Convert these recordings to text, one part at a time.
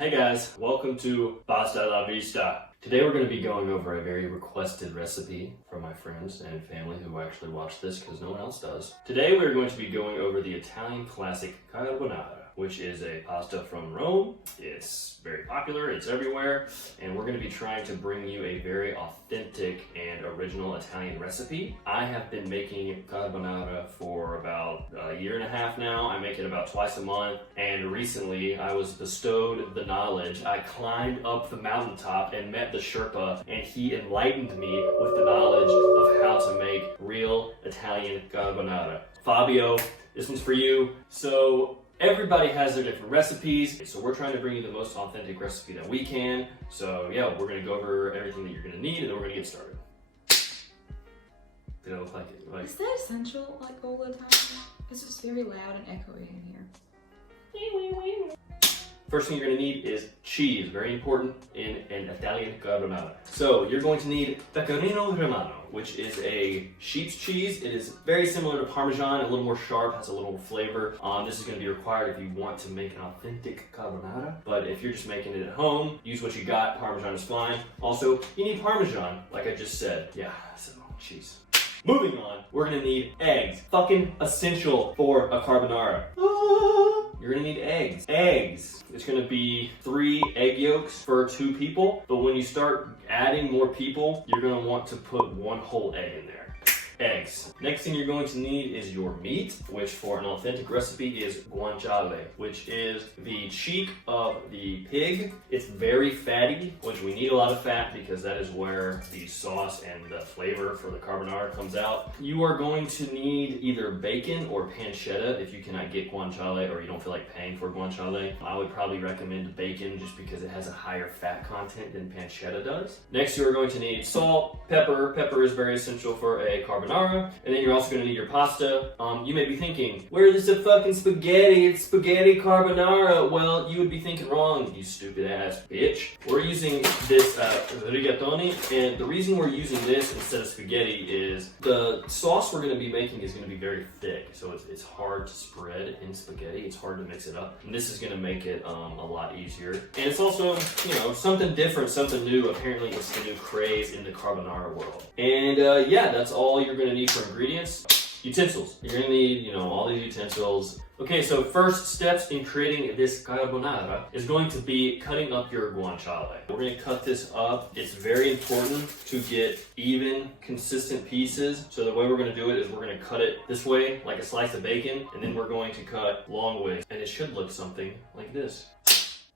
Hey guys, welcome to Pasta la Vista. Today we're going to be going over a very requested recipe from my friends and family who actually watch this because no one else does. Today we're going to be going over the Italian classic Carbonara, which is a pasta from Rome. It's very popular, it's everywhere, and we're going to be trying to bring you a very authentic and original Italian recipe. I have been making carbonara for about a year and a half now. I make it about twice a month, and recently I was bestowed the knowledge. I climbed up the mountaintop and met the Sherpa, and he enlightened me with the knowledge of how to make real Italian carbonara. Fabio, this one's for you. So everybody has their different recipes, so we're trying to bring you the most authentic recipe that we can. So yeah, we're gonna go over everything that you're gonna need, and then we're gonna get started. Did it look like it? Is that essential, like, all the time? It's just very loud and echoey in here. First thing you're gonna need is cheese, very important in an Italian carbonara. So you're going to need Pecorino Romano, which is a sheep's cheese. It is very similar to Parmesan, a little more sharp, has a little more flavor. This is gonna be required if you want to make an authentic carbonara, but if you're just making it at home, use what you got. Parmesan is fine. Also, you need Parmesan, like I just said. Yeah, so cheese. Moving on, we're gonna need eggs. Fucking essential for a carbonara. You're gonna need eggs. Eggs. It's gonna be 3 egg yolks for 2 people, but when you start adding more people, you're gonna want to put 1 whole egg in there. Eggs. Next thing you're going to need is your meat, which for an authentic recipe is guanciale, which is the cheek of the pig. It's very fatty, which we need a lot of fat because that is where the sauce and the flavor for the carbonara comes out. You are going to need either bacon or pancetta if you cannot get guanciale or you don't feel like paying for guanciale. I would probably recommend bacon just because it has a higher fat content than pancetta does. Next, you are going to need salt, pepper. Pepper is very essential for a carbonara. And then you're also going to need your pasta. You may be thinking, where is the fucking spaghetti? It's spaghetti carbonara. Well, you would be thinking wrong, you stupid ass bitch. We're using this rigatoni, and the reason we're using this instead of spaghetti is the sauce we're going to be making is going to be very thick, so it's hard to spread in spaghetti. It's hard to mix it up, and this is going to make it a lot easier. And it's also, you know, something different, something new. Apparently, it's the new craze in the carbonara world. And yeah, that's all you're going to need for ingredients. Utensils. You're going to need, you know, all these utensils. Okay, so first steps in creating this carbonara is going to be cutting up your guanciale. We're going to cut this up. It's very important to get even, consistent pieces. So the way we're going to do it is we're going to cut it this way, like a slice of bacon, and then we're going to cut long ways. And it should look something like this.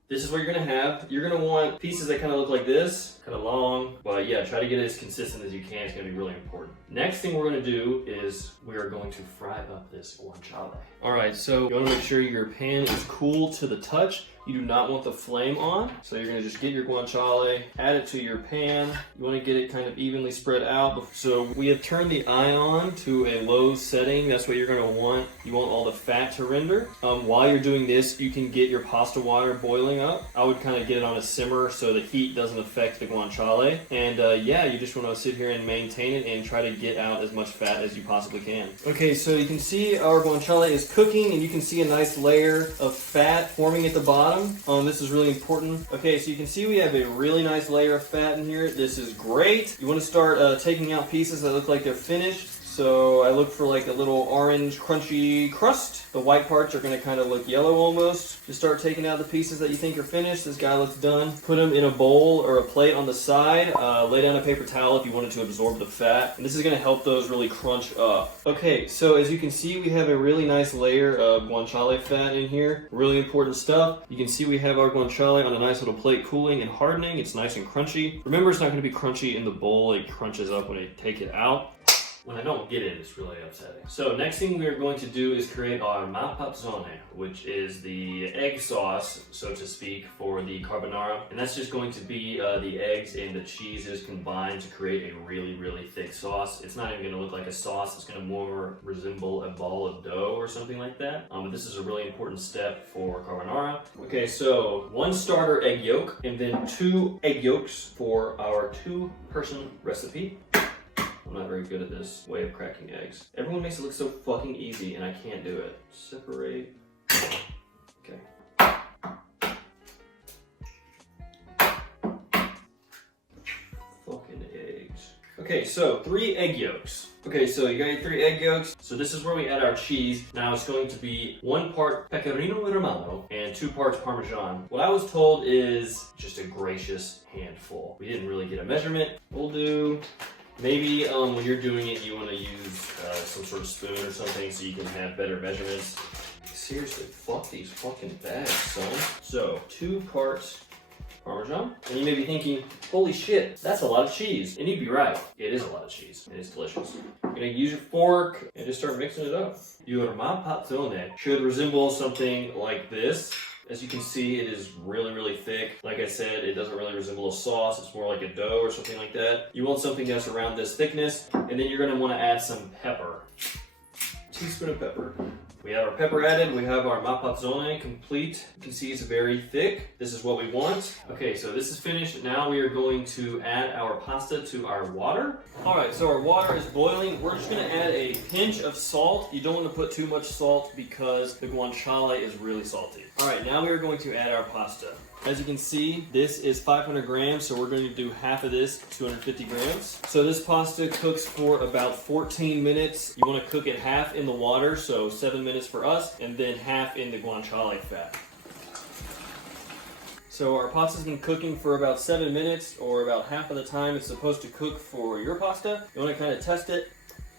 This is what you're gonna have. You're gonna want pieces that kind of look like this, kind of long, but yeah, try to get it as consistent as you can. It's gonna be really important. Next thing we're gonna do is we are going to fry up this guanciale. All right, so you wanna make sure your pan is cool to the touch. You do not want the flame on. So you're gonna just get your guanciale, add it to your pan. You wanna get it kind of evenly spread out. So we have turned the eye on to a low setting. That's what you're gonna want. You want all the fat to render. While you're doing this, you can get your pasta water boiling up. I would kind of get it on a simmer so the heat doesn't affect the guanciale. And yeah, you just wanna sit here and maintain it and try to get out as much fat as you possibly can. Okay, so you can see our guanciale is cooking, and you can see a nice layer of fat forming at the bottom. This is really important. Okay, so you can see we have a really nice layer of fat in here. This is great. You want to start taking out pieces that look like they're finished. So I look for like a little orange crunchy crust. The white parts are going to kind of look yellow almost. Just start taking out the pieces that you think are finished. This guy looks done. Put them in a bowl or a plate on the side. Lay down a paper towel if you wanted to absorb the fat. And this is going to help those really crunch up. Okay, so as you can see, we have a really nice layer of guanciale fat in here. Really important stuff. You can see we have our guanciale on a nice little plate cooling and hardening. It's nice and crunchy. Remember, it's not going to be crunchy in the bowl. It crunches up when I take it out. When I don't get it, it's really upsetting. So next thing we're going to do is create our mapazzone, which is the egg sauce, so to speak, for the carbonara. And that's just going to be the eggs and the cheeses combined to create a really, really thick sauce. It's not even gonna look like a sauce. It's gonna more resemble a ball of dough or something like that. But this is a really important step for carbonara. Okay, so 1 starter egg yolk and then 2 egg yolks for our 2-person recipe. I'm not very good at this way of cracking eggs. Everyone makes it look so fucking easy and I can't do it. Separate. Okay. Okay, so 3 egg yolks. Okay, so you got your 3 egg yolks. So this is where we add our cheese. Now it's going to be 1 part Pecorino Romano and 2 parts Parmesan. What I was told is just a gracious handful. We didn't really get a measurement. We'll do, maybe when you're doing it, you want to use some sort of spoon or something so you can have better measurements. Seriously, fuck these fucking bags, son. So 2 parts Parmesan. And you may be thinking, holy shit, that's a lot of cheese. And you'd be right. It is a lot of cheese. It is delicious. You're gonna use your fork and just start mixing it up. Your mapazzone should resemble something like this. As you can see, it is really, really thick. Like I said, it doesn't really resemble a sauce. It's more like a dough or something like that. You want something that's around this thickness. And then you're gonna wanna add some pepper. Teaspoon of pepper. We have our pepper added, we have our mapazzone complete. You can see it's very thick. This is what we want. Okay, so this is finished. Now we are going to add our pasta to our water. All right, so our water is boiling. We're just gonna add a pinch of salt. You don't want to put too much salt because the guanciale is really salty. All right, now we are going to add our pasta. As you can see, this is 500 grams, so we're going to do half of this, 250 grams. So this pasta cooks for about 14 minutes. You want to cook it half in the water, so 7 minutes for us, and then half in the guanciale fat. So our pasta's been cooking for about 7 minutes, or about half of the time it's supposed to cook for your pasta. You want to kind of test it,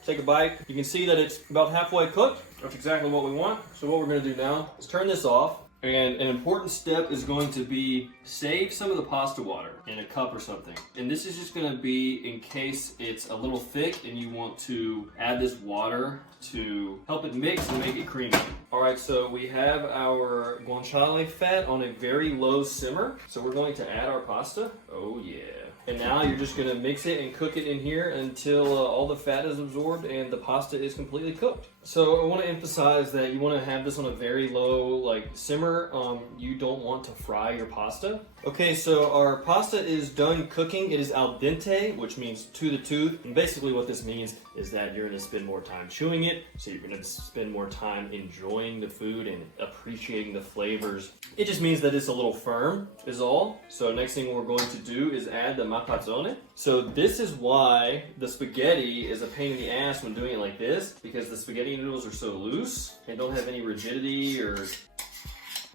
take a bite. You can see that it's about halfway cooked. That's exactly what we want. So what we're going to do now is turn this off. And an important step is going to be save some of the pasta water in a cup or something. And this is just going to be in case it's a little thick and you want to add this water to help it mix and make it creamy. All right, so we have our guanciale fat on a very low simmer. So we're going to add our pasta. Oh yeah. And now you're just gonna mix it and cook it in here until all the fat is absorbed and the pasta is completely cooked. So I wanna emphasize that you wanna have this on a very low simmer. You don't want to fry your pasta. Okay, so our pasta is done cooking. It is al dente, which means to the tooth. And basically what this means is that you're gonna spend more time chewing it. So you're gonna spend more time enjoying the food and appreciating the flavors. It just means that it's a little firm is all. So next thing we're going to do is add the mapazzone. So this is why the spaghetti is a pain in the ass when doing it like this, because the spaghetti noodles are so loose and don't have any rigidity or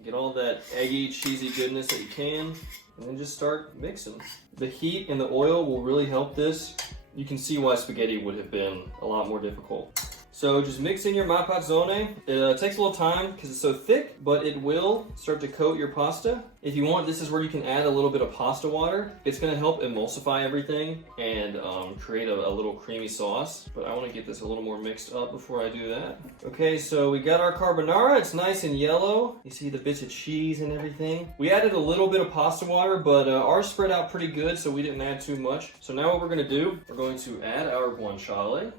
get all that eggy, cheesy goodness that you can, and then just start mixing. The heat and the oil will really help this. You can see why spaghetti would have been a lot more difficult. So just mix in your mapazzone. It takes a little time because it's so thick, but it will start to coat your pasta. If you want, this is where you can add a little bit of pasta water. It's gonna help emulsify everything and create a little creamy sauce. But I wanna get this a little more mixed up before I do that. Okay, so we got our carbonara. It's nice and yellow. You see the bits of cheese and everything. We added a little bit of pasta water, but ours spread out pretty good, so we didn't add too much. So now what we're gonna do, we're going to add our guanciale.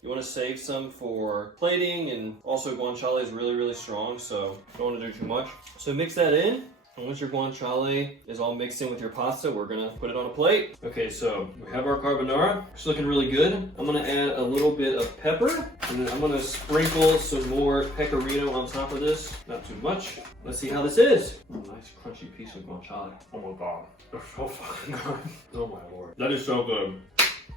You want to save some for plating, and also guanciale is really, really strong, so don't want to do too much. So mix that in. And once your guanciale is all mixed in with your pasta, we're gonna put it on a plate. Okay, so we have our carbonara. It's looking really good. I'm gonna add a little bit of pepper, and then I'm gonna sprinkle some more pecorino on top of this. Not too much. Let's see how this is. Oh, nice crunchy piece of guanciale. Oh my god, that's so fucking good. Oh my lord, that is so good.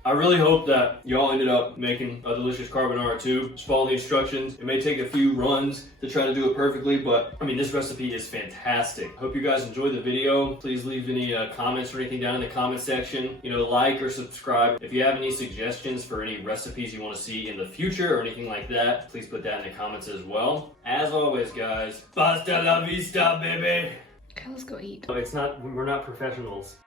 I really hope that y'all ended up making a delicious carbonara too. Just follow the instructions. It may take a few runs to try to do it perfectly, but I mean, this recipe is fantastic. Hope you guys enjoyed the video. Please leave any comments or anything down in the comment section. You know, like or subscribe. If you have any suggestions for any recipes you want to see in the future or anything like that, please put that in the comments as well. As always, guys, pasta la vista, baby. Okay, let's go eat. We're not professionals.